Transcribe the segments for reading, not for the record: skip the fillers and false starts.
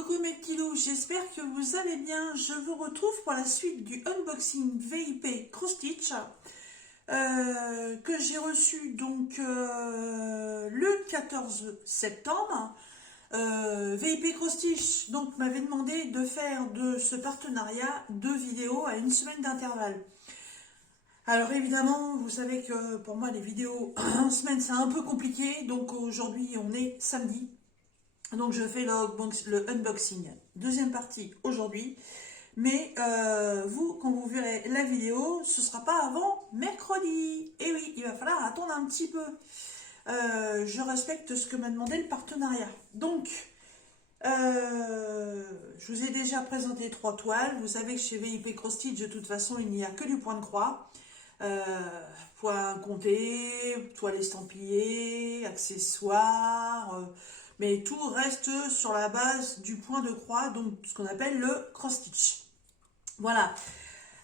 Coucou mes petits loups, j'espère que vous allez bien. Je vous retrouve pour la suite du unboxing VIP Cross Stitch que j'ai reçu donc le 14 septembre. VIP Cross Stitch donc m'avait demandé de faire de ce partenariat 2 vidéos à une semaine d'intervalle. Alors évidemment, vous savez que pour moi les vidéos en semaine c'est un peu compliqué, donc aujourd'hui on est samedi. Donc je fais le unboxing, deuxième partie aujourd'hui, mais vous, quand vous verrez la vidéo, ce ne sera pas avant mercredi. Et oui, il va falloir attendre un petit peu. Je respecte ce que m'a demandé le partenariat. Donc, je vous ai déjà présenté 3 toiles. Vous savez que chez VIP Cross Stitch, de toute façon, il n'y a que du point de croix. Point compté, toile estampillée, accessoires... mais tout reste sur la base du point de croix, donc ce qu'on appelle le cross stitch. Voilà.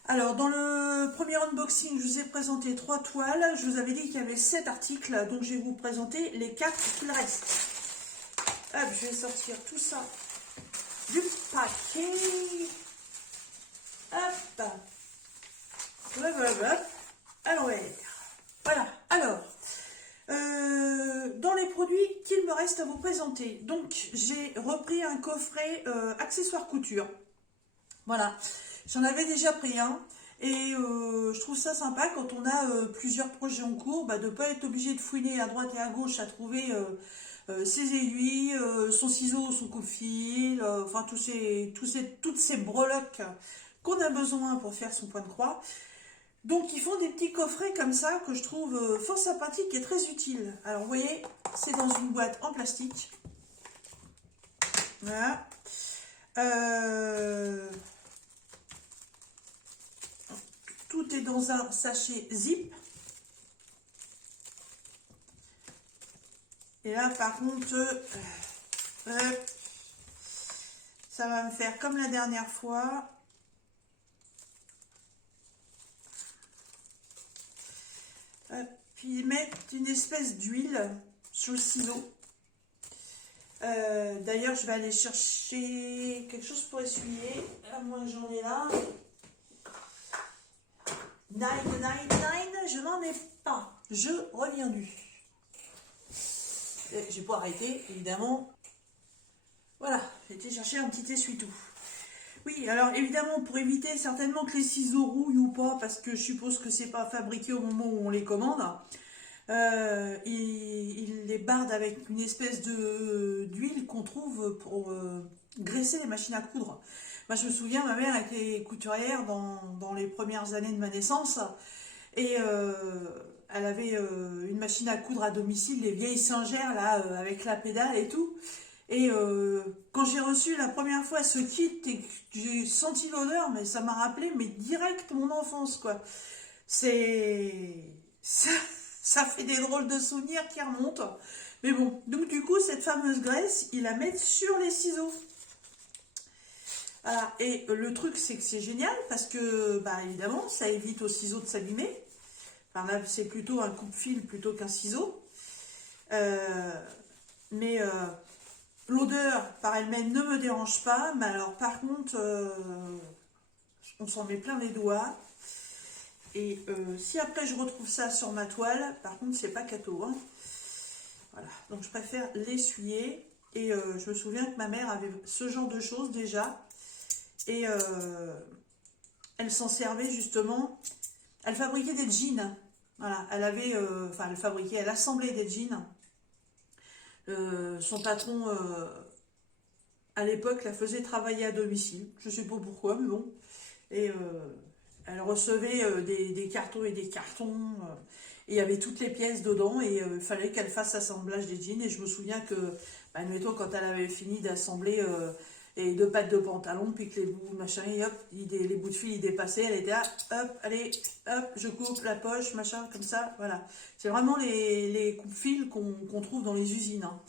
Alors, dans le premier unboxing, je vous ai présenté 3 toiles. Je vous avais dit qu'il y avait 7 articles, donc je vais vous présenter les 4 qu'il reste. Hop, je vais sortir tout ça du paquet. Hop. Hop, hop, hop. Alors, voilà. Alors, dans les produits qu'il me reste à vous présenter, donc j'ai repris un coffret accessoires couture. Voilà, j'en avais déjà pris un et je trouve ça sympa quand on a plusieurs projets en cours, de ne pas être obligé de fouiner à droite et à gauche à trouver ses aiguilles, son ciseau, son coupe-fil, enfin toutes ces breloques qu'on a besoin pour faire son point de croix. Donc ils font des petits coffrets comme ça que je trouve fort sympathiques et très utiles. Alors vous voyez, c'est dans une boîte en plastique. Voilà. Tout est dans un sachet zip. Et là par contre, ça va me faire comme la dernière fois. Puis mettre une espèce d'huile sur le ciseau. D'ailleurs, je vais aller chercher quelque chose pour essuyer. À moins que j'en ai là. Nine, je n'en ai pas. Je reviens du. Je vais pas arrêter, évidemment. Voilà, j'ai été chercher un petit essuie-tout. Oui, alors évidemment, pour éviter certainement que les ciseaux rouillent ou pas, parce que je suppose que c'est pas fabriqué au moment où on les commande, il les barde avec une espèce d'huile qu'on trouve pour graisser les machines à coudre. Moi, je me souviens, ma mère était couturière dans les premières années de ma naissance, et elle avait une machine à coudre à domicile, les vieilles Singer, là, avec la pédale et tout. Et quand j'ai reçu la première fois ce kit et que j'ai senti l'odeur, mais ça m'a rappelé mais direct mon enfance, quoi. Ça fait des drôles de souvenirs qui remontent. Mais bon, donc du coup, cette fameuse graisse, ils la mettent sur les ciseaux. Voilà. Et le truc, c'est que c'est génial parce que, évidemment, ça évite aux ciseaux de s'abîmer. Enfin là, c'est plutôt un coupe-fil plutôt qu'un ciseau. Mais l'odeur par elle-même ne me dérange pas, mais alors par contre, on s'en met plein les doigts. Et si après je retrouve ça sur ma toile, par contre c'est pas cadeau. Hein. Voilà, donc je préfère l'essuyer. Et je me souviens que ma mère avait ce genre de choses déjà. Et elle s'en servait justement. Elle fabriquait des jeans. Voilà, elle avait, elle assemblait des jeans. Son patron à l'époque la faisait travailler à domicile, je sais pas pourquoi, mais bon. Et elle recevait des cartons et des cartons, et il y avait toutes les pièces dedans, et il fallait qu'elle fasse l'assemblage des jeans. Et je me souviens que, admettons, quand elle avait fini d'assembler les 2 pattes de pantalon, puis que les bouts machin, et hop, les bouts de fil ils dépassaient, elle était là, hop, allez, hop, je coupe la poche, machin, comme ça, voilà. C'est vraiment les coupe-fils qu'on trouve dans les usines. Hein.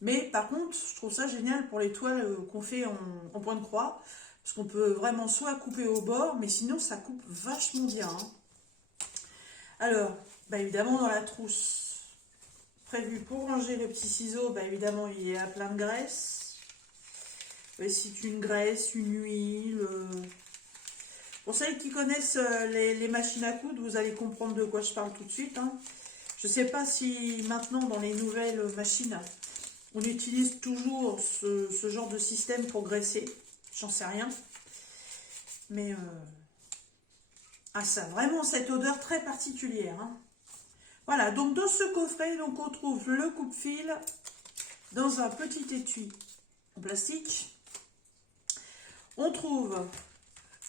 Mais par contre, je trouve ça génial pour les toiles qu'on fait en point de croix, parce qu'on peut vraiment soit couper au bord, mais sinon ça coupe vachement bien. Hein. Alors, évidemment, dans la trousse prévue pour ranger le petit ciseau, évidemment, il est à plein de graisse. c'est une graisse, une huile. Pour celles qui connaissent les machines à coudre, vous allez comprendre de quoi je parle tout de suite. Hein. Je ne sais pas si maintenant, dans les nouvelles machines, on utilise toujours ce genre de système pour graisser. J'en sais rien. Mais ah, ça a vraiment cette odeur très particulière. Hein. Voilà, donc dans ce coffret, donc, on trouve le coupe-fil dans un petit étui en plastique. On trouve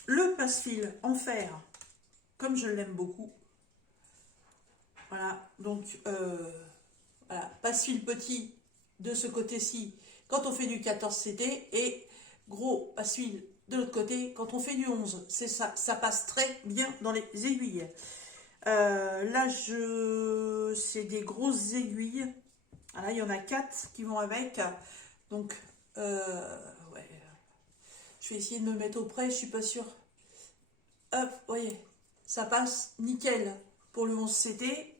le passe-fil en fer, comme je l'aime beaucoup. Voilà, donc voilà, passe-fil petit de ce côté-ci quand on fait du 14CT et gros passe-fil de l'autre côté quand on fait du 11. C'est ça, ça passe très bien dans les aiguilles. Là, c'est des grosses aiguilles. Voilà, il y en a 4 qui vont avec. Donc, ouais. Je vais essayer de me mettre auprès, je suis pas sûre. Hop, vous voyez, ça passe nickel pour le 11CT.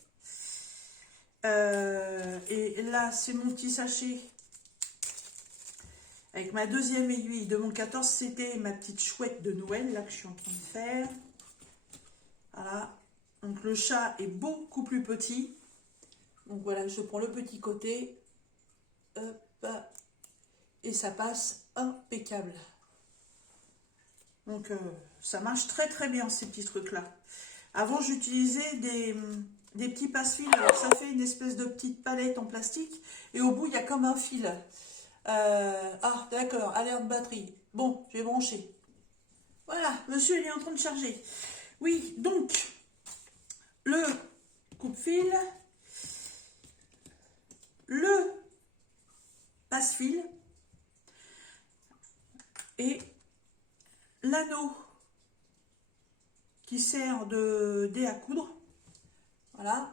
Et là, c'est mon petit sachet avec ma deuxième aiguille de mon 14CT et ma petite chouette de Noël, là, que je suis en train de faire. Voilà. Donc, le chat est beaucoup plus petit. Donc, voilà, je prends le petit côté. Hop. Et ça passe impeccable. Donc, ça marche très, très bien, ces petits trucs-là. Avant, j'utilisais des petits passe-fils. Alors, ça fait une espèce de petite palette en plastique. Et au bout, il y a comme un fil. Ah, d'accord, alerte batterie. Bon, je vais brancher. Voilà, monsieur, il est en train de charger. Oui, donc, le coupe-fil, le passe-fil et l'anneau qui sert de dé à coudre. Voilà,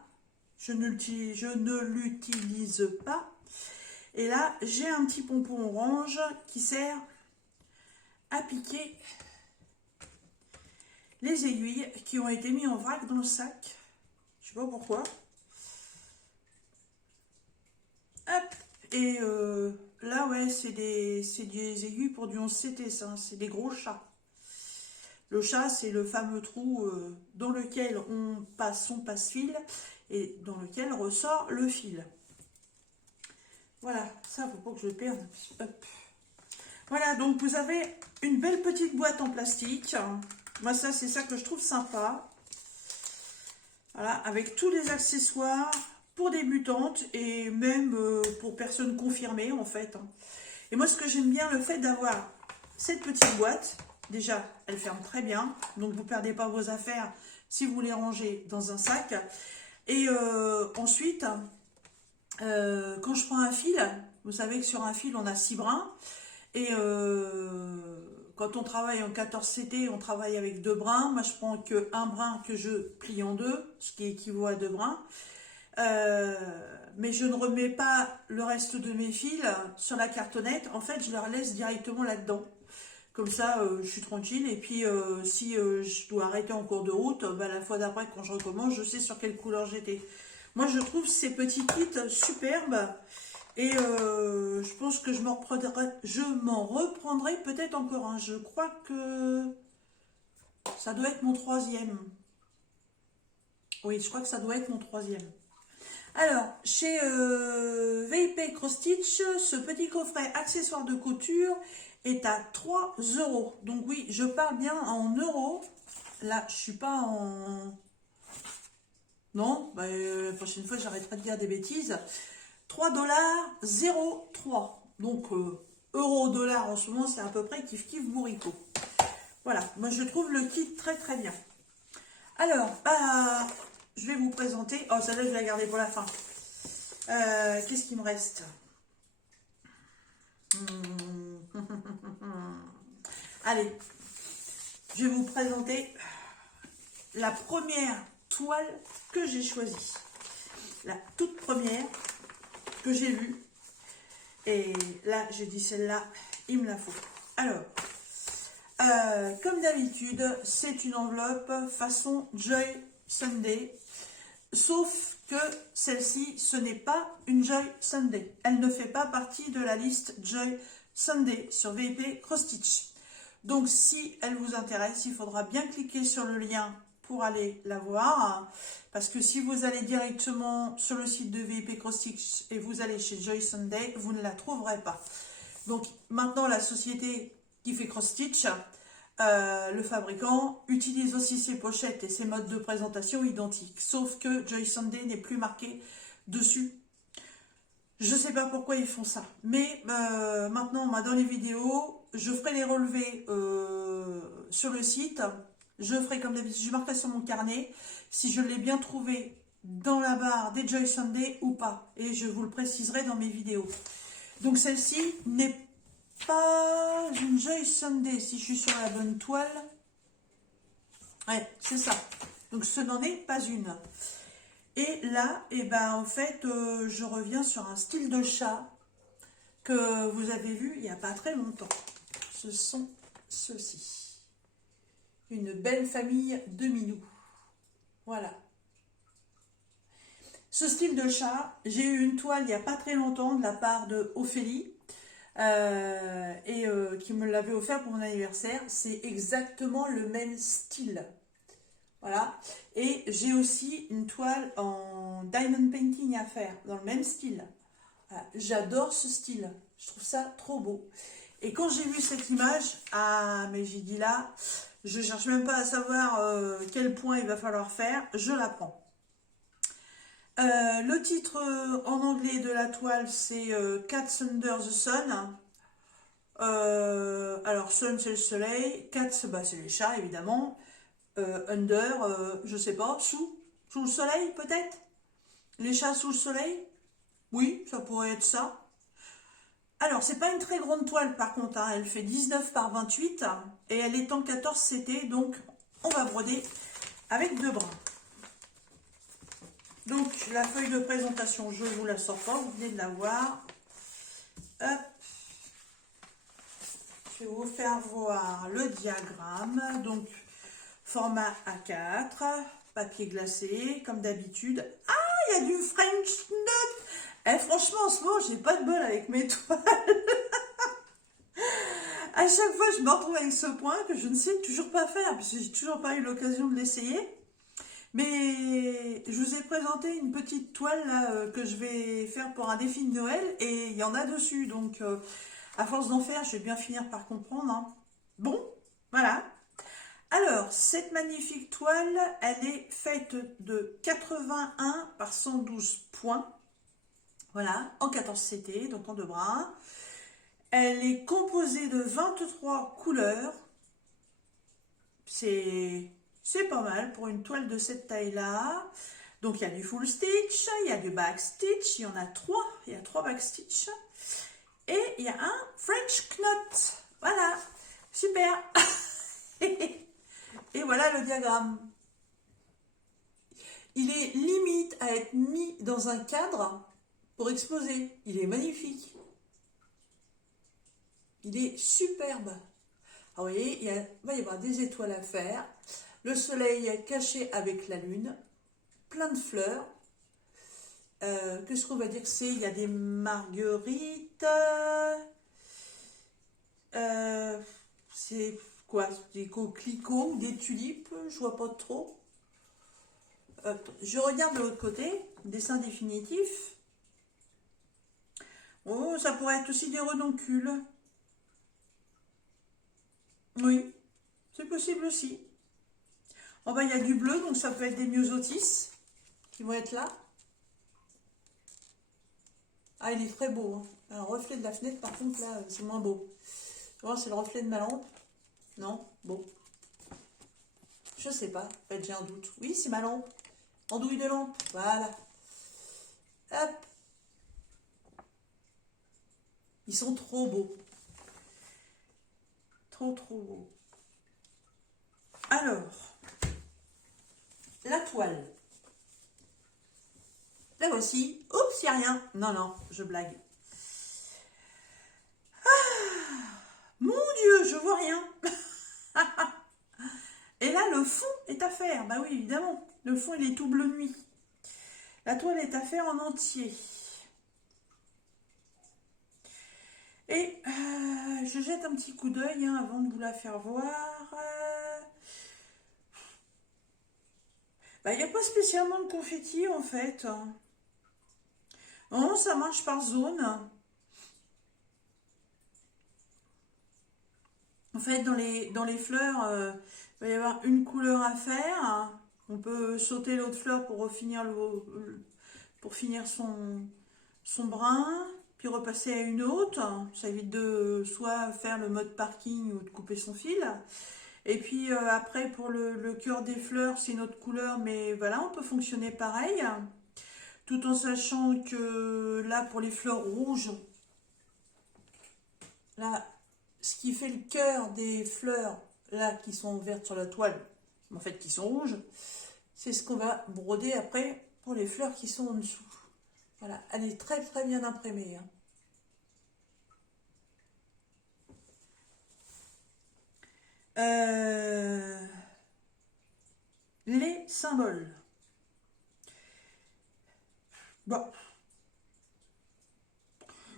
je ne l'utilise pas. Et là, j'ai un petit pompon orange qui sert à piquer les aiguilles qui ont été mis en vrac dans le sac. Je sais pas pourquoi. Hop. Et là, ouais, c'est des aiguilles pour du 11CT, ça. C'est des gros chats. Le chat, c'est le fameux trou dans lequel on passe son passe-fil et dans lequel ressort le fil. Voilà, ça, faut pas que je le perde. Hop. Voilà, donc vous avez une belle petite boîte en plastique. Moi, ça, c'est ça que je trouve sympa. Voilà, avec tous les accessoires pour débutantes et même pour personnes confirmées, en fait. Et moi, ce que j'aime bien, le fait d'avoir cette petite boîte, déjà, elle ferme très bien. Donc, vous ne perdez pas vos affaires si vous les rangez dans un sac. Et ensuite, quand je prends un fil, vous savez que sur un fil, on a 6 brins. Et quand on travaille en 14CT, on travaille avec 2 brins. Moi, je prends qu'un brin que je plie en 2, ce qui équivaut à 2 brins. Mais je ne remets pas le reste de mes fils sur la cartonnette. En fait, je leur laisse directement là-dedans. Comme ça, je suis tranquille. Et puis, si je dois arrêter en cours de route, bah, la fois d'après, quand je recommence, je sais sur quelle couleur j'étais. Moi, je trouve ces petits kits superbes. Et je pense que je m'en reprendrai peut-être encore un. Je crois que ça doit être mon 3e. Oui, je crois que ça doit être mon 3e. Alors, chez VIP Cross Stitch, ce petit coffret accessoire de couture est à 3 €. Donc oui, je parle bien en euros. Là, je suis pas en... Non, bah, la prochaine fois, j'arrêterai de dire des bêtises. 3,03 $. Donc, euro-dollar en ce moment, c'est à peu près kiff-kiff bourricot. Voilà, moi je trouve le kit très très bien. Alors, bah, je vais vous présenter... Oh, celle-là, je vais la garder pour la fin. Qu'est-ce qu'il me reste? Allez, je vais vous présenter la première toile que j'ai choisie. La toute première que j'ai vue. Et là, j'ai dit celle-là, il me la faut. Alors, comme d'habitude, c'est une enveloppe façon Joy Sunday. Sauf que celle-ci, ce n'est pas une Joy Sunday. Elle ne fait pas partie de la liste Joy Sunday sur VIP Cross Stitch. Donc si elle vous intéresse, il faudra bien cliquer sur le lien pour aller la voir, parce que si vous allez directement sur le site de VIP Cross Stitch et vous allez chez Joy Sunday, vous ne la trouverez pas. Donc maintenant la société qui fait Cross Stitch, le fabricant, utilise aussi ses pochettes et ses modes de présentation identiques, sauf que Joy Sunday n'est plus marqué dessus. Je sais pas pourquoi ils font ça, mais maintenant dans les vidéos, je ferai les relevés sur le site. Je ferai comme d'habitude, je marquerai sur mon carnet si je l'ai bien trouvé dans la barre des Joy Sunday ou pas. Et je vous le préciserai dans mes vidéos. Donc celle-ci n'est pas une Joy Sunday si je suis sur la bonne toile. Ouais, c'est ça. Donc ce n'en est pas une. Et là, eh ben, en fait, je reviens sur un style de chat que vous avez vu il n'y a pas très longtemps. Ce sont ceux-ci. Une belle famille de minous. Voilà. Ce style de chat, j'ai eu une toile il n'y a pas très longtemps de la part de Ophélie qui me l'avait offert pour mon anniversaire. C'est exactement le même style. Voilà. Et j'ai aussi une toile en diamond painting à faire dans le même style. Voilà. J'adore ce style. Je trouve ça trop beau. Et quand j'ai vu cette image, ah mais j'ai dit là, je cherche même pas à savoir quel point il va falloir faire, je la prends. Le titre en anglais de la toile, c'est Cats Under the Sun. Alors, Sun, c'est le soleil. Cats, bah, c'est les chats, évidemment. Under, je sais pas. Sous le soleil, peut-être. Les chats sous le soleil. Oui, ça pourrait être ça. Alors, c'est pas une très grande toile, par contre. Hein. Elle fait 19 par 28. Et elle est en 14 CT. Donc, on va broder avec 2 brins. Donc, la feuille de présentation, je vous la sors pas, vous venez de la voir. Hop. Je vais vous faire voir le diagramme. Donc, format A4, papier glacé, comme d'habitude. Ah, il y a du French Knot. Eh, franchement, en ce moment, j'ai pas de bol avec mes toiles. À chaque fois, je me retrouve avec ce point que je ne sais toujours pas faire, parce que j'ai toujours pas eu l'occasion de l'essayer. Mais je vous ai présenté une petite toile là, que je vais faire pour un défi de Noël et il y en a dessus. Donc, à force d'en faire, je vais bien finir par comprendre. Hein. Bon, voilà. Alors, cette magnifique toile, elle est faite de 81 par 112 points. Voilà, en 14 CT, donc en 2 brins. Elle est composée de 23 couleurs. C'est pas mal pour une toile de cette taille-là. Donc, il y a du full stitch, il y a du back stitch, il y en a 3. Il y a 3 back stitch. Et il y a un French knot. Voilà, super. Et voilà le diagramme. Il est limite à être mis dans un cadre pour exposer. Il est magnifique. Il est superbe. Alors, vous voyez, il va y avoir des étoiles à faire. Le soleil est caché avec la lune. Plein de fleurs. Qu'est-ce qu'on va dire que c'est? Il y a des marguerites. C'est quoi? Des coquelicots, des tulipes. Je vois pas trop. Je regarde de l'autre côté. Dessin définitif. Oh, ça pourrait être aussi des redoncules. Oui, c'est possible aussi. En bas, il y a du bleu, donc ça peut être des myosotis qui vont être là. Ah, il est très beau. Hein. Un reflet de la fenêtre, par contre, là, c'est moins beau. Oh, c'est le reflet de ma lampe. Non, bon. Je sais pas. En fait, j'ai un doute. Oui, c'est ma lampe. Andouille de lampe. Voilà. Hop. Ils sont trop beaux. Trop, trop beaux. Alors, la toile. La voici. Oups, il n'y a rien. Non, non, je blague. Ah, mon Dieu, je vois rien. Et là, le fond est à faire. Bah oui, évidemment. Le fond, il est tout bleu nuit. La toile est à faire en entier. Et jette un petit coup d'œil hein, avant de vous la faire voir. Il n'y a pas spécialement de confetti en fait. Non, ça marche par zone. En fait, dans les fleurs, il va y avoir une couleur à faire. On peut sauter l'autre fleur pour finir son brin, puis repasser à une autre. Ça évite de soit faire le mode parking ou de couper son fil. Et puis après, pour le cœur des fleurs, c'est une autre couleur, mais voilà, on peut fonctionner pareil. Tout en sachant que là, pour les fleurs rouges, là, ce qui fait le cœur des fleurs, là, qui sont vertes sur la toile, en fait, qui sont rouges, c'est ce qu'on va broder après pour les fleurs qui sont en dessous. Voilà, elle est très très bien imprimée. Hein. Les symboles. Bon.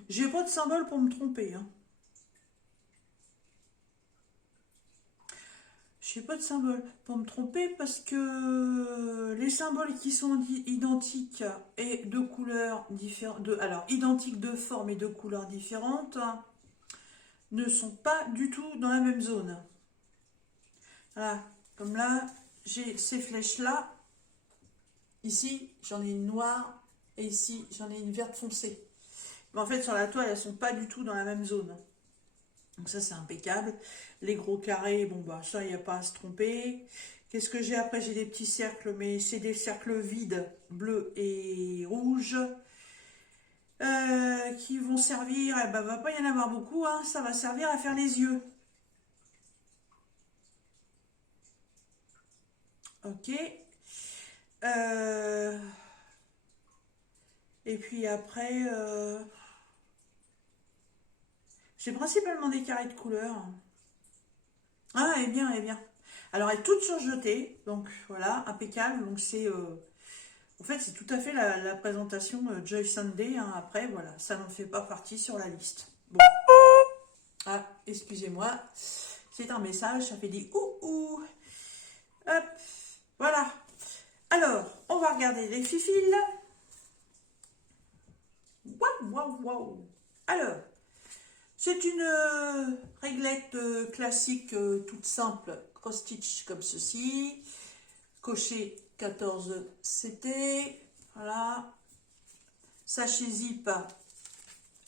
J'ai pas de symbole pour me tromper. Hein. Je n'ai pas de symbole pour me tromper parce que les symboles qui sont identiques et de couleurs différentes, alors identiques de forme et de couleurs différentes, ne sont pas du tout dans la même zone. Voilà, comme là, j'ai ces flèches-là. Ici, j'en ai une noire et ici, j'en ai une verte foncée. Mais en fait, sur la toile, elles ne sont pas du tout dans la même zone. Donc ça, c'est impeccable. Les gros carrés, bon, bah ça, il n'y a pas à se tromper. Qu'est-ce que j'ai après? J'ai des petits cercles, mais c'est des cercles vides, bleus et rouges, qui vont servir, eh ben, va pas y en avoir beaucoup, hein, ça va servir à faire les yeux. Ok. Et puis après, j'ai principalement des carrés de couleurs. Ah, elle est bien, elle est bien. Alors, elle est toute surjetée, donc voilà, impeccable. Donc, c'est en fait, c'est tout à fait la présentation Joy Sunday. Hein. Après, voilà, ça n'en fait pas partie sur la liste. Bon. Ah, excusez-moi, c'est un message, ça fait des ouh. Hop, voilà. Alors, on va regarder les fifils. Waouh. Alors, c'est une réglette classique toute simple, cross-stitch comme ceci. Cocher 14 CT. Voilà. Sachet zip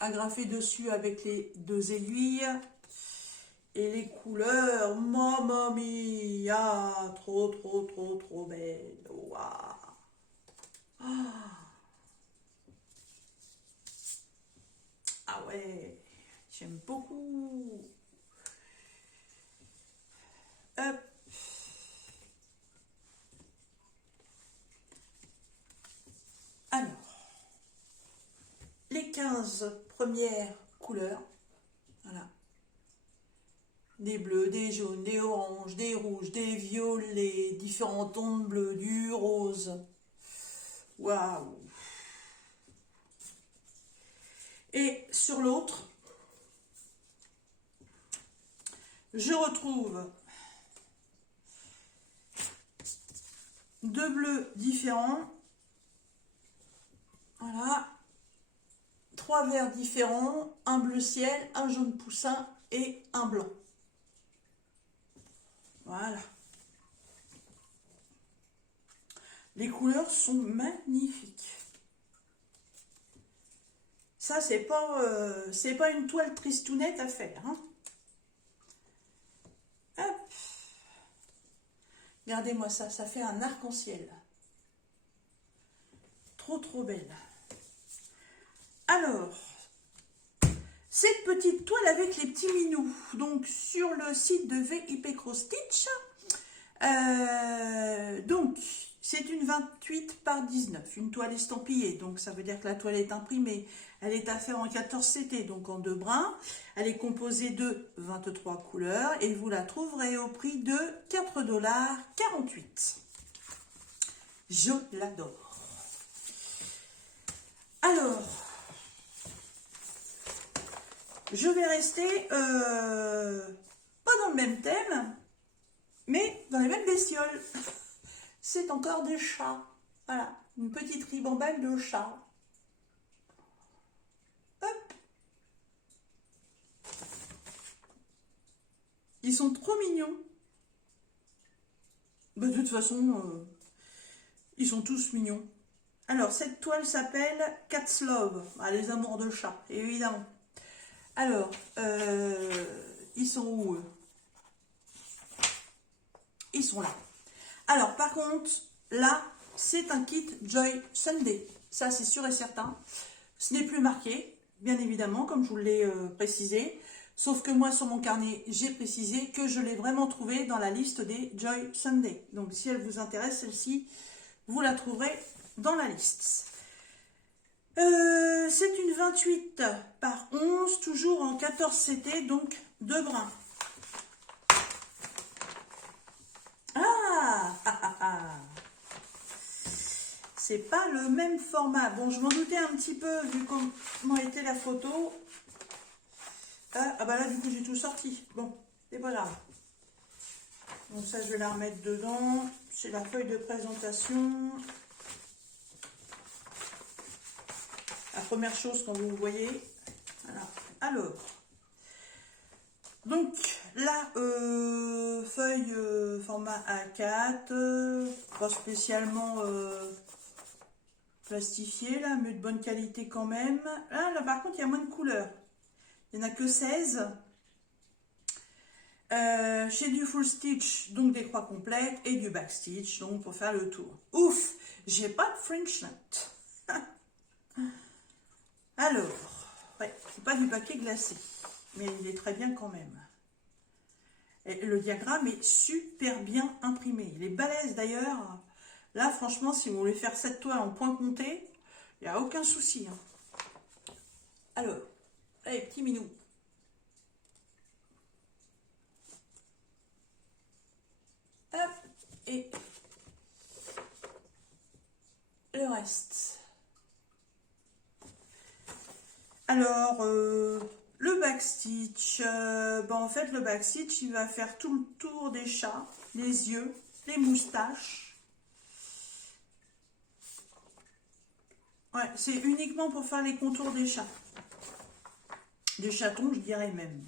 agrafé dessus avec les deux aiguilles. Et les couleurs, mamma mia, trop belle. Waouh. Ah ouais, j'aime beaucoup. Hop. Alors, les 15 premières couleurs, voilà. Des bleus, des jaunes, des oranges, des rouges, des violets, différents tons de bleu, du rose. Waouh! Et sur l'autre, je retrouve deux bleus différents. Voilà. Trois verts différents, un bleu ciel, un jaune poussin et un blanc. Voilà. Les couleurs sont magnifiques. Ça, c'est pas une toile tristounette à faire. Hein. Hop. Regardez-moi ça, ça fait un arc-en-ciel. Trop belle. Alors, cette petite toile avec les petits minous, donc sur le site de VIP Cross Stitch, donc c'est une 28 par 19, une toile estampillée, donc ça veut dire que la toile est imprimée, elle est à faire en 14 CT, donc en 2 brins, elle est composée de 23 couleurs et vous la trouverez au prix de 4,48 $. Je l'adore. Alors, Je vais rester pas dans le même thème, mais dans les mêmes bestioles. C'est encore des chats. Voilà, une petite ribambelle de chats. Hop. Ils sont trop mignons. Bah, de toute façon, ils sont tous mignons. Alors, cette toile s'appelle Cat's Love. Ah, les amours de chats, évidemment. Alors, ils sont où, eux? Ils sont là. Alors, par contre, là, c'est un kit Joy Sunday. Ça, c'est sûr et certain. Ce n'est plus marqué, bien évidemment, comme je vous l'ai précisé. Sauf que moi, sur mon carnet, j'ai précisé que je l'ai vraiment trouvé dans la liste des Joy Sunday. Donc, si elle vous intéresse, celle-ci, vous la trouverez dans la liste. C'est une 28 par 11, toujours en 14 CT, donc 2 brins. C'est pas le même format. Bon, je m'en doutais un petit peu, vu comment était la photo. Ah bah là, du coup, j'ai tout sorti. Bon, c'est pas grave. Donc ça, je vais la remettre dedans. C'est la feuille de présentation. La première chose quand vous voyez. Voilà. Alors, donc la feuille format A4, pas spécialement plastifiée là, mais de bonne qualité quand même. Là par contre, il y a moins de couleurs. Il n'y en a que 16. J'ai du full stitch, donc des croix complètes, et du back stitch, donc pour faire le tour. Ouf, j'ai pas de French knot. Alors, ouais, c'est pas du papier glacé, mais il est très bien quand même. Et le diagramme est super bien imprimé. Il est balèze d'ailleurs. Là, franchement, si vous voulez faire cette toile en point compté, il n'y a aucun souci. Hein. Alors, allez, petit minou. Hop, et le reste. Alors, le backstitch, en fait, le backstitch, il va faire tout le tour des chats, les yeux, les moustaches. Ouais, c'est uniquement pour faire les contours des chats. Des chatons, je dirais même.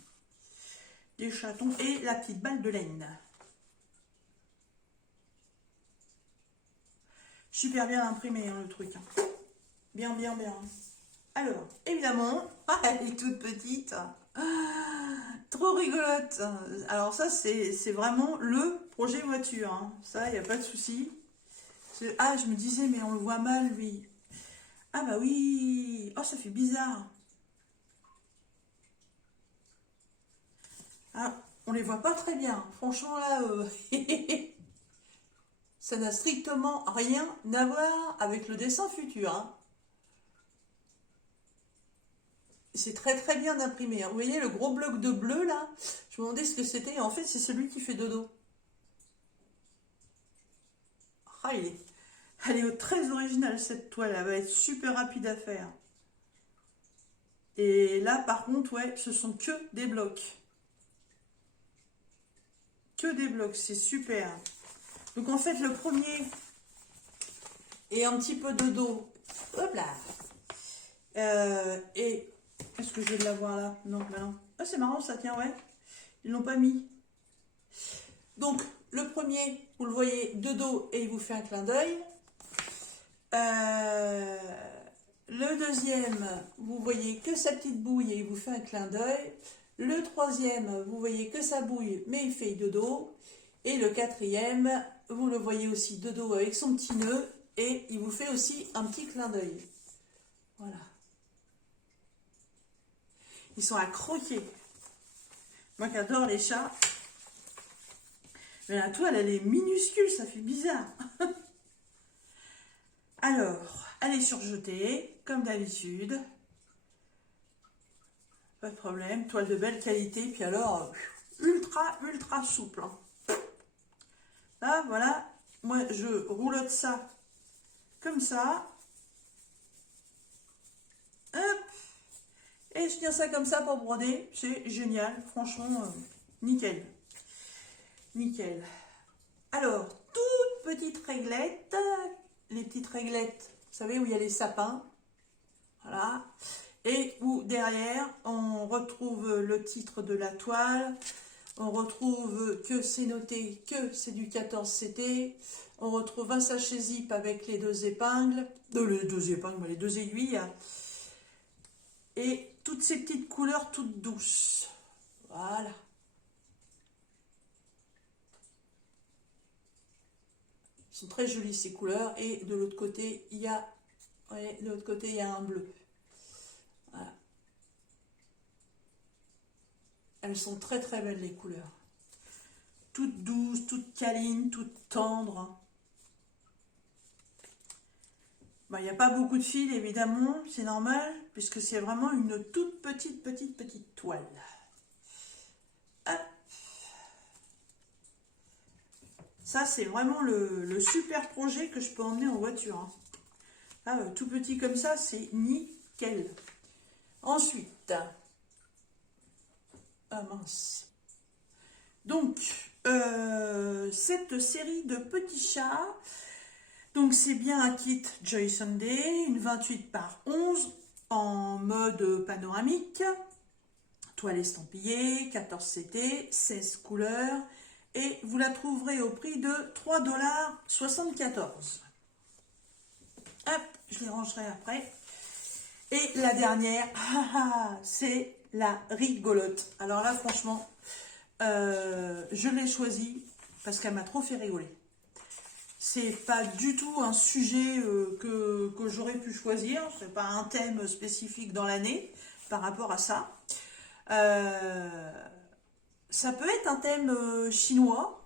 Des chatons et la petite balle de laine. Super bien imprimé, hein, le truc. Hein. Bien, bien, bien. Alors, évidemment, elle est toute petite. Trop rigolote. Alors ça, c'est vraiment le projet voiture. Hein. Ça, il n'y a pas de souci. Ah, je me disais, mais on le voit mal, lui. Ah bah oui. Oh, ça fait bizarre. Ah, on les voit pas très bien. Franchement, là, ça n'a strictement rien à voir avec le dessin futur. Hein. C'est très très bien imprimé. Hein. Vous voyez le gros bloc de bleu là? Je me demandais ce que c'était. En fait, c'est celui qui fait dodo. Ah, elle est très originale cette toile. Elle va être super rapide à faire. Et là, par contre, ouais, ce sont que des blocs. Que des blocs, c'est super. Donc en fait, le premier est un petit peu de dos. Hop là. Et est-ce que je vais l'avoir là? Non, bah non. Ah, c'est marrant ça, tiens, ouais. Ils l'ont pas mis. Donc, le premier, vous le voyez de dos et il vous fait un clin d'œil. Le deuxième, vous voyez que sa petite bouille et il vous fait un clin d'œil. Le troisième, vous voyez que sa bouille, mais il fait de dos. Et le quatrième, vous le voyez aussi de dos avec son petit nœud et il vous fait aussi un petit clin d'œil. Voilà. Ils sont à croquer. Moi qui adore les chats. Mais la toile, elle est minuscule, ça fait bizarre. Alors, elle est surjetée, comme d'habitude. Pas de problème. Toile de belle qualité. Puis alors, ultra, ultra souple. Hein. Là, voilà. Moi, je roulotte ça comme ça. Hop. Et je tiens ça comme ça pour broder. C'est génial. Franchement, nickel. Nickel. Alors, toute petite réglette. Les petites réglettes, vous savez, où il y a les sapins. Voilà. Et où derrière, on retrouve le titre de la toile. On retrouve que c'est noté que c'est du 14CT. On retrouve un sachet zip avec les deux épingles. Les deux aiguilles. Et toutes ces petites couleurs toutes douces. Voilà. Ils sont très jolies ces couleurs. Et de l'autre côté, il y a, voyez, de l'autre côté, il y a un bleu. Voilà. Elles sont très très belles les couleurs. Toutes douces, toutes câlines, toutes tendres. Il n'y a pas beaucoup de fils évidemment, c'est normal, puisque c'est vraiment une toute petite toile. Hop. Ça c'est vraiment le super projet que je peux emmener en voiture. Hein. Ah, tout petit comme ça, c'est nickel. Ensuite, ah mince. Donc, cette série de petits chats, donc c'est bien un kit Joy Sunday, une 28 par 11 en mode panoramique, toile estampillée, 14CT, 16 couleurs, et vous la trouverez au prix de 3,74 $. Hop, je les rangerai après. Et la dernière, c'est la rigolote. Alors là, franchement, je l'ai choisie parce qu'elle m'a trop fait rigoler. C'est pas du tout un sujet que j'aurais pu choisir. C'est pas un thème spécifique dans l'année par rapport à ça. Ça peut être un thème chinois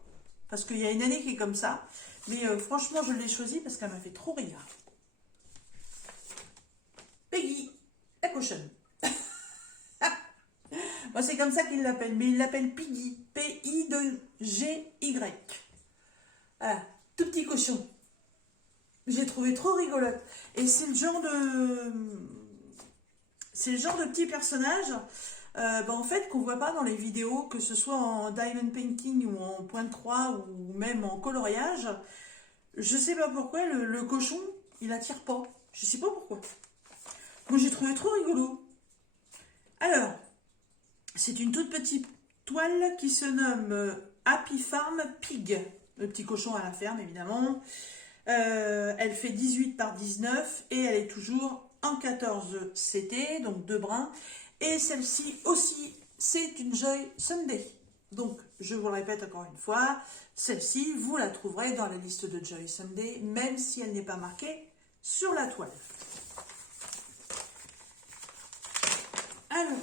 parce qu'il y a une année qui est comme ça. Mais franchement, je l'ai choisi parce qu'elle m'a fait trop rire. Peggy, la cochonne. Moi, c'est comme ça qu'il l'appelle, mais il l'appelle Piggy. P-I-G-Y. Voilà, tout petit cochon. J'ai trouvé trop rigolote. Et c'est le genre de... C'est le genre de petit personnage, en fait, qu'on voit pas dans les vidéos, que ce soit en diamond painting ou en pointe 3 ou même en coloriage. Je sais pas pourquoi, le cochon, il attire pas. Je sais pas pourquoi. Moi, j'ai trouvé trop rigolo. Alors, c'est une toute petite toile qui se nomme Happy Farm Pig. Le petit cochon à la ferme, évidemment. Elle fait 18 par 19 et elle est toujours en 14CT, donc 2 brins. Et celle-ci aussi, c'est une Joy Sunday. Donc, je vous le répète encore une fois, celle-ci, vous la trouverez dans la liste de Joy Sunday, même si elle n'est pas marquée sur la toile. Alors,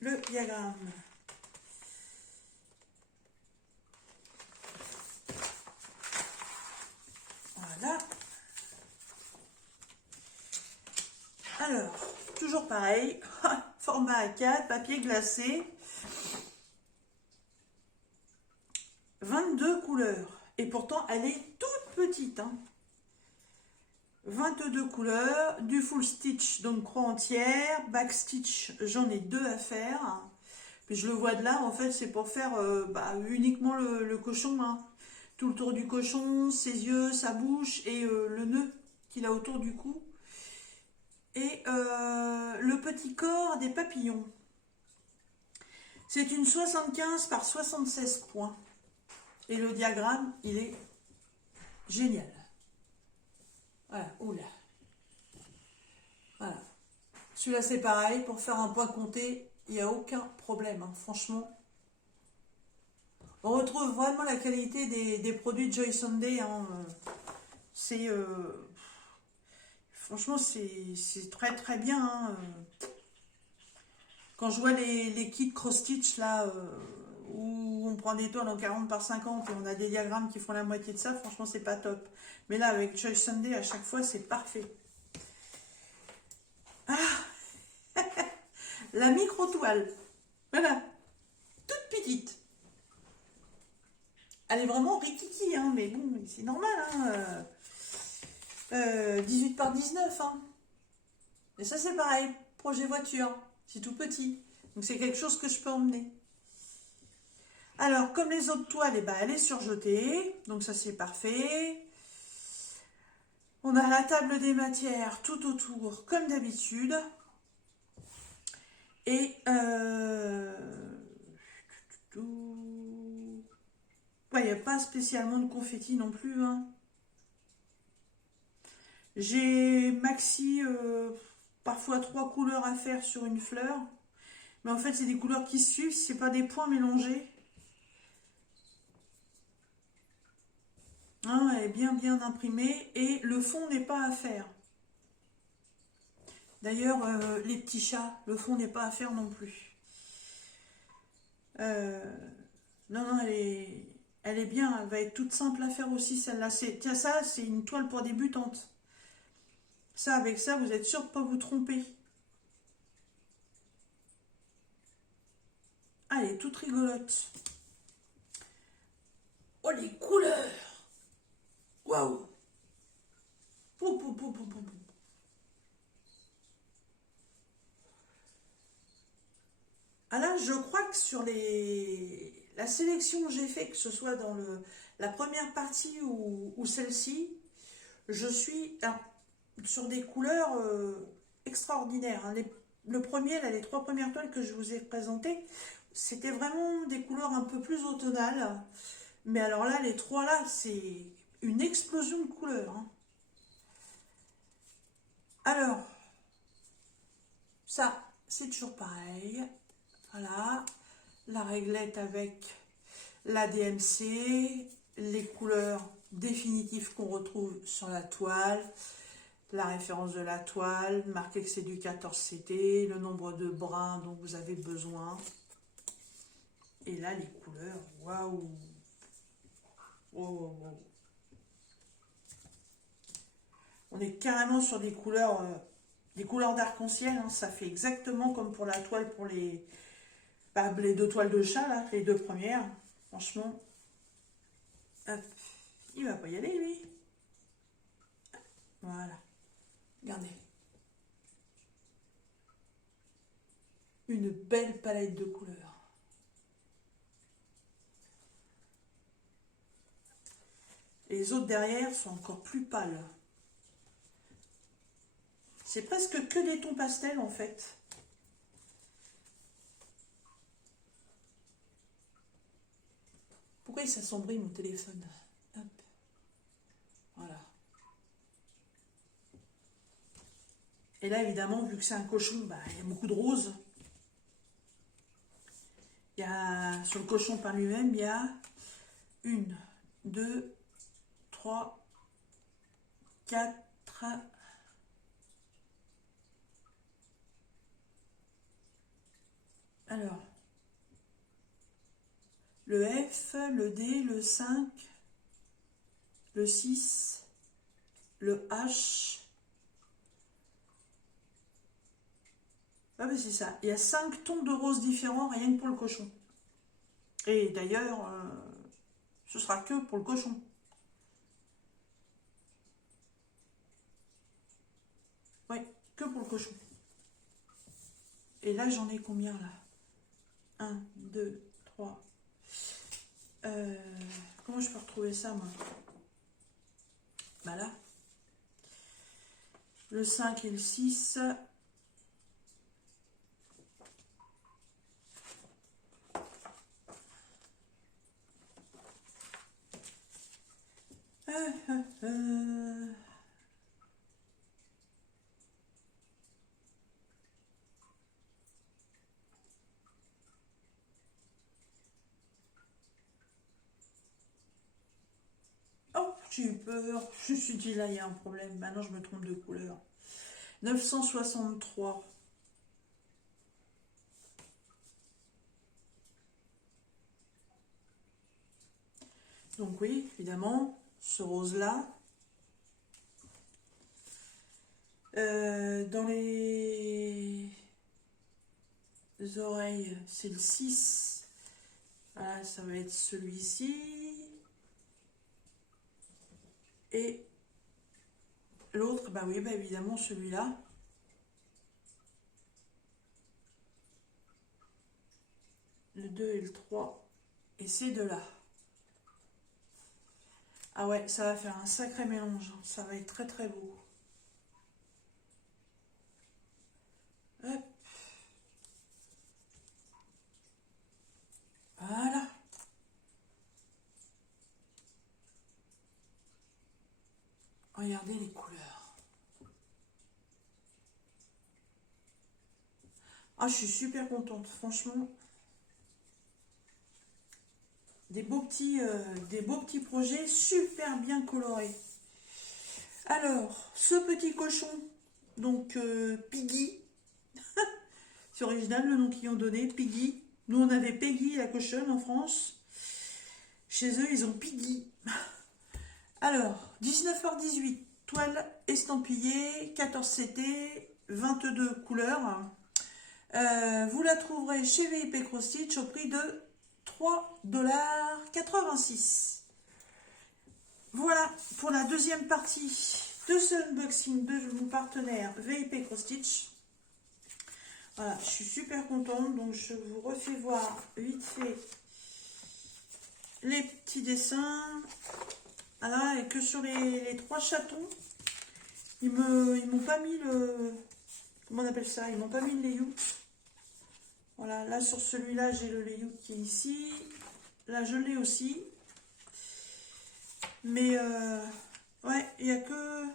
le diagramme. Voilà. Alors, toujours pareil, format A4, papier glacé, 22 couleurs. Et pourtant, elle est toute petite. Hein. 22 couleurs, du full stitch, donc croix entière, back stitch, j'en ai 2 à faire. Puis je le vois de là, en fait, c'est pour faire uniquement le cochon. Hein. Tout le tour du cochon, ses yeux, sa bouche et le nœud qu'il a autour du cou. Et le petit corps des papillons. C'est une 75 par 76 points. Et le diagramme, il est génial. Voilà, oula. Voilà. Celui-là, c'est pareil. Pour faire un point compté, il n'y a aucun problème. Hein, franchement. On retrouve vraiment la qualité des produits de Joy Sunday. Hein. C'est... franchement, c'est très très bien. Hein. Quand je vois les kits cross-stitch, là, où on prend des toiles en 40 par 50 et on a des diagrammes qui font la moitié de ça, franchement, c'est pas top. Mais là, avec Joy Sunday, à chaque fois, c'est parfait. Ah la micro-toile. Voilà. Toute petite. Elle est vraiment rikiki, hein, mais bon, c'est normal. Hein. 18 par 19. Hein. Et ça, c'est pareil, projet voiture, c'est tout petit. Donc, c'est quelque chose que je peux emmener. Alors, comme les autres toiles, eh ben, elle est surjetée. Donc, ça, c'est parfait. On a la table des matières tout autour, comme d'habitude. Et il n'y a pas spécialement de confetti non plus. Hein. J'ai maxi parfois 3 couleurs à faire sur une fleur. Mais en fait, c'est des couleurs qui suivent, c'est pas des points mélangés. Hein, elle est bien imprimée et le fond n'est pas à faire. D'ailleurs, les petits chats, le fond n'est pas à faire non plus. Non, elle est bien, elle va être toute simple à faire aussi celle-là. Tiens, ça, c'est une toile pour débutantes. Ça, avec ça, vous êtes sûr de ne pas vous tromper. Ah, elle est toute rigolote. Oh, les couleurs! Waouh! Pou, pou, pou, pou, pou, pou. Alors, je crois que sur la sélection que j'ai fait, que ce soit dans la première partie ou celle-ci, je suis sur des couleurs extraordinaires. Hein. Le premier, là, les 3 premières toiles que je vous ai présentées, c'était vraiment des couleurs un peu plus automnales. Mais alors là, les 3 là, c'est une explosion de couleurs. Hein. Alors, ça, c'est toujours pareil. Voilà, la réglette avec la DMC, les couleurs définitives qu'on retrouve sur la toile, la référence de la toile, marqué que c'est du 14CT, le nombre de brins dont vous avez besoin. Et là, les couleurs, waouh! Wow. On est carrément sur des couleurs d'arc-en-ciel. Hein. Ça fait exactement comme pour la toile pour les 2 toiles de chat, là, les 2 premières. Franchement, hop, il va pas y aller, lui. Voilà. Regardez. Une belle palette de couleurs. Les autres derrière sont encore plus pâles. C'est presque que des tons pastels en fait. Pourquoi il s'assombrit mon téléphone? Hop. Voilà. Et là évidemment, vu que c'est un cochon, il y a beaucoup de roses. Sur le cochon par lui-même, il y a 1, 2, 3, 4. Alors, le F, le D, le 5, le 6, le H. Ah ben c'est ça, il y a 5 tons de rose différents rien que pour le cochon. Et d'ailleurs, ce sera que pour le cochon. Oui, que pour le cochon. Et là, j'en ai combien là? 1, 2, 3. Comment je peux retrouver ça, moi? Bah là. Le 5 et le 6. Oh, j'ai eu peur. Je me suis dit, là, il y a un problème. Maintenant, je me trompe de couleur. 963. Donc oui, évidemment, ce rose-là. Dans les oreilles, c'est le 6. Voilà, ça va être celui-ci. Et l'autre, bah oui, bah évidemment celui-là. le 2 et le 3 et ces deux-là. Ah ouais, ça va faire un sacré mélange. Ça va être très très beau. Hop. Voilà. Regardez les couleurs. Ah, je suis super contente, franchement. Des beaux petits projets super bien colorés. Alors, ce petit cochon, donc Piggy, c'est original le nom qu'ils ont donné, Piggy. Nous, on avait Peggy la cochonne en France. Chez eux, ils ont Piggy. Alors, 19h18, toile estampillée, 14 CT, 22 couleurs. Vous la trouverez chez VIP Cross Stitch au prix de 3,86 $. Voilà pour la deuxième partie de ce unboxing de mon partenaire VIP Cross Stitch. Voilà, je suis super contente, donc je vous refais voir vite fait les petits dessins. Voilà, et que sur les trois chatons, ils m'ont pas mis le... Comment on appelle ça? Ils m'ont pas mis le layout. Voilà, là sur celui-là, j'ai le layout qui est ici. Là, je l'ai aussi. Mais, ouais, il n'y a que...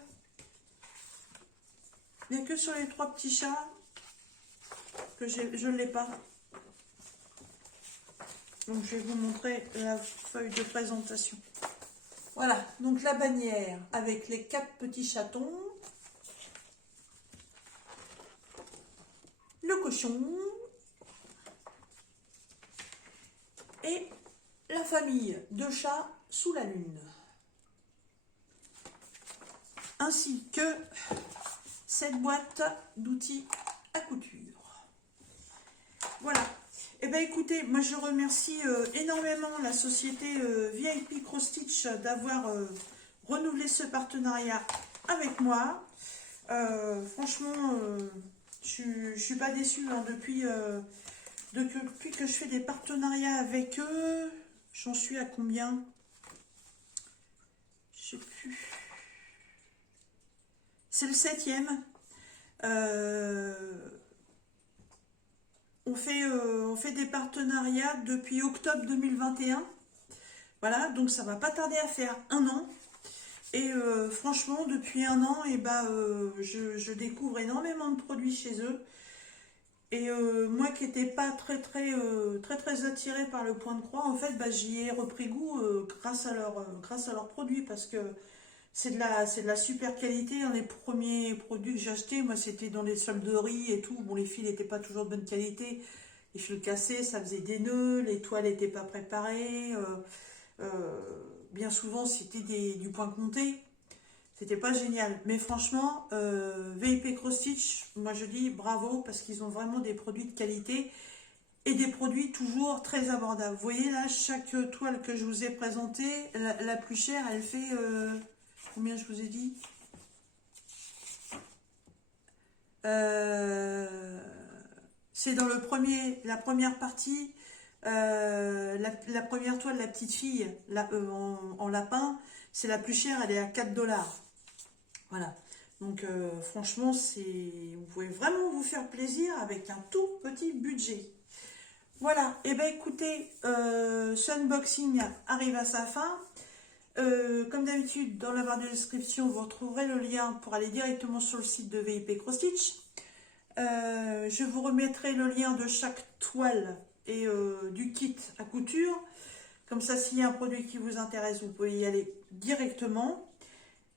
Il n'y a que sur les trois petits chats que je ne l'ai pas. Donc, je vais vous montrer la feuille de présentation. Voilà, donc la bannière avec les 4 petits chatons. Le cochon. Et la famille de chats sous la lune. Ainsi que cette boîte d'outils à couture. Voilà. Eh bien écoutez, moi je remercie énormément la société VIP Cross Stitch d'avoir renouvelé ce partenariat avec moi. Franchement, je suis pas déçue hein, depuis que je fais des partenariats avec eux. J'en suis à combien? Je sais plus. C'est le 7e. On fait des partenariats depuis octobre 2021. Voilà, donc ça va pas tarder à faire 1 an. Et franchement, depuis 1 an, je découvre énormément de produits chez eux. Et moi qui n'étais pas très attirée par le point de croix, en fait, j'y ai repris goût grâce à leurs produits parce que c'est de la super qualité. Hein, les premiers produits que j'ai achetés, moi, c'était dans les solderies et tout. Bon, les fils n'étaient pas toujours de bonne qualité. Les fils cassés, ça faisait des nœuds. Les toiles n'étaient pas préparées. Bien souvent, c'était du point compté. C'était pas génial. Mais franchement, VIP Cross Stitch, moi, je dis bravo parce qu'ils ont vraiment des produits de qualité et des produits toujours très abordables. Vous voyez là, chaque toile que je vous ai présentée, la plus chère, elle fait... combien je vous ai dit c'est dans la première partie, la première toile, la petite fille en lapin, c'est la plus chère, elle est à 4 $. Voilà. Donc franchement, vous pouvez vraiment vous faire plaisir avec un tout petit budget. Voilà. Et bien écoutez, ce unboxing arrive à sa fin. Comme d'habitude, dans la barre de description, vous retrouverez le lien pour aller directement sur le site de VIP Cross Stitch. Je vous remettrai le lien de chaque toile et du kit à couture. Comme ça, s'il y a un produit qui vous intéresse, vous pouvez y aller directement.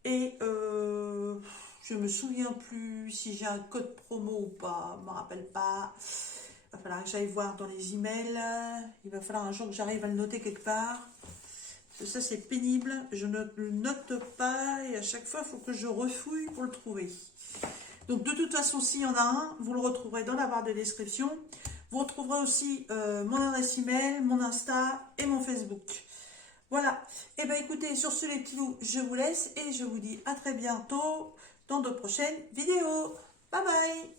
Et je me souviens plus si j'ai un code promo ou pas, je ne me rappelle pas. Il va falloir que j'aille voir dans les emails. Il va falloir un jour que j'arrive à le noter quelque part. Ça c'est pénible, je ne le note pas et à chaque fois il faut que je refouille pour le trouver. Donc de toute façon, s'il y en a un, vous le retrouverez dans la barre de description. Vous retrouverez aussi mon adresse email, mon Insta et mon Facebook. Voilà. Et bien écoutez, sur ce les petits loups, je vous laisse et je vous dis à très bientôt dans de prochaines vidéos. Bye bye.